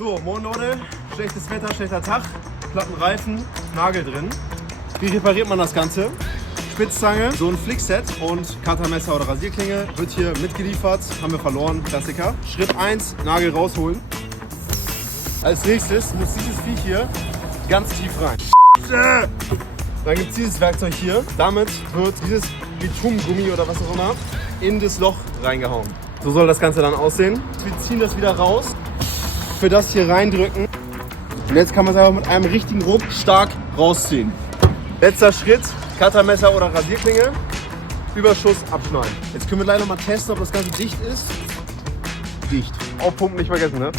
So, moin Leute, schlechtes Wetter, schlechter Tag, platten Reifen, Nagel drin. Wie repariert man das Ganze? Spitzzange, so ein Flickset und Cuttermesser oder Rasierklinge wird hier mitgeliefert, haben wir verloren, Klassiker. Schritt 1, Nagel rausholen. Als nächstes muss dieses Viech hier ganz tief rein. Dann gibt es dieses Werkzeug hier. Damit wird dieses Bitungummi oder was auch immer in das Loch reingehauen. So soll das Ganze dann aussehen. Wir ziehen das wieder raus, für das hier reindrücken. Und jetzt kann man es einfach mit einem richtigen Ruck stark rausziehen. Letzter Schritt, Cuttermesser oder Rasierklinge, Überschuss abschneiden. Jetzt können wir gleich noch mal testen, ob das Ganze dicht ist. Dicht. Aufpumpen nicht vergessen, ne?